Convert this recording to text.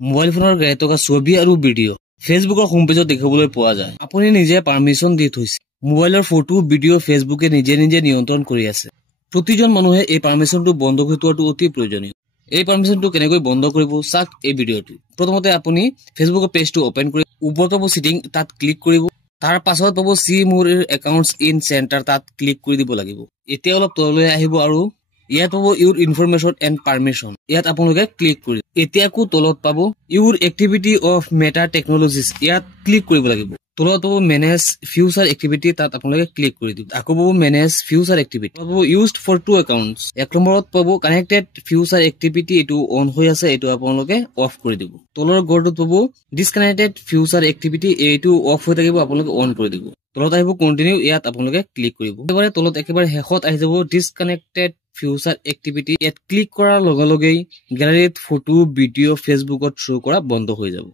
Mobile ফোনৰ গাড়ীত থকা ছবি আৰু ভিডিঅ' ফেচবুকৰ হোম পেজত দেখিবলৈ পোৱা যায়। আপুনি নিজে পাৰমিশন দি থৈছে। মোবাইলৰ ফটো ভিডিঅ' ফেচবুকে নিজে নিয়ন্ত্ৰণ কৰি আছে। প্ৰতিজন মানুহে এই পাৰমিশনটো বন্ধ কৰি থোৱাটো অতি প্ৰয়োজনীয়। এই পাৰমিশনটো কেনেকৈ বন্ধ কৰিব চাওক এই ভিডিঅ'টো। প্ৰথমতে আপুনি ফেচবুকৰ পেজটো ওপেন কৰি ওপৰত পাব চিটিং তাত ক্লিক কৰিব। তাৰ পাছত পাব চি মোৰ একাউণ্টছ ইন চেণ্টাৰ তাত ক্লিক কৰি দিব লাগিব। এতিয়া অলপ তললৈ আহিব আৰু ইয়াত পাব ইউৰ ইনফৰমেশ্যন এণ্ড পাৰমিশন। ইয়াত আপোনালোকে ক্লিক কৰিব। এতিয়া আকৌ তলত পাব ইউৰ এক্টিভিটি অফ মেটা টেকনলজিজ ইয়াত ক্লিক কৰিব লাগিব। তলত পাব মেনেজ ফিউচাৰ এক্টিভিটি তাত আপোনালোকে ক্লিক কৰি দিব। আকৌ পাব মেনেজ ফিউচাৰ এক্টিভিটি পাব ইউজড ফৰ 2 একাউণ্টছ। এক নম্বৰত পাব কানেক্টেড ফিউচাৰ এক্টিভিটি এইটো অন হৈ আছে, এইটো আপোনালোকে অফ কৰি দিব। তলৰ ঘৰটোত পাব ডিছকানেক্টেড ফিউচাৰ এক্টিভিটি এইটো অফ হৈ থাকিব, আপোনালোকে অন কৰি দিব। তলত আহিব কণ্টিনিউ ইয়াত আপোনালোকে ক্লিক কৰিব। একেবাৰে তলত একেবাৰে শেষত আহি যাব ডিছকানেক্টেড ফিউচাৰ এক্টিভিটি। ইয়াত ক্লিক কৰাৰ লগে লগেই গেলাৰীত ফটো ভিডিঅ' ফেচবুকত শ্ব' কৰা বন্ধ হৈ যাব।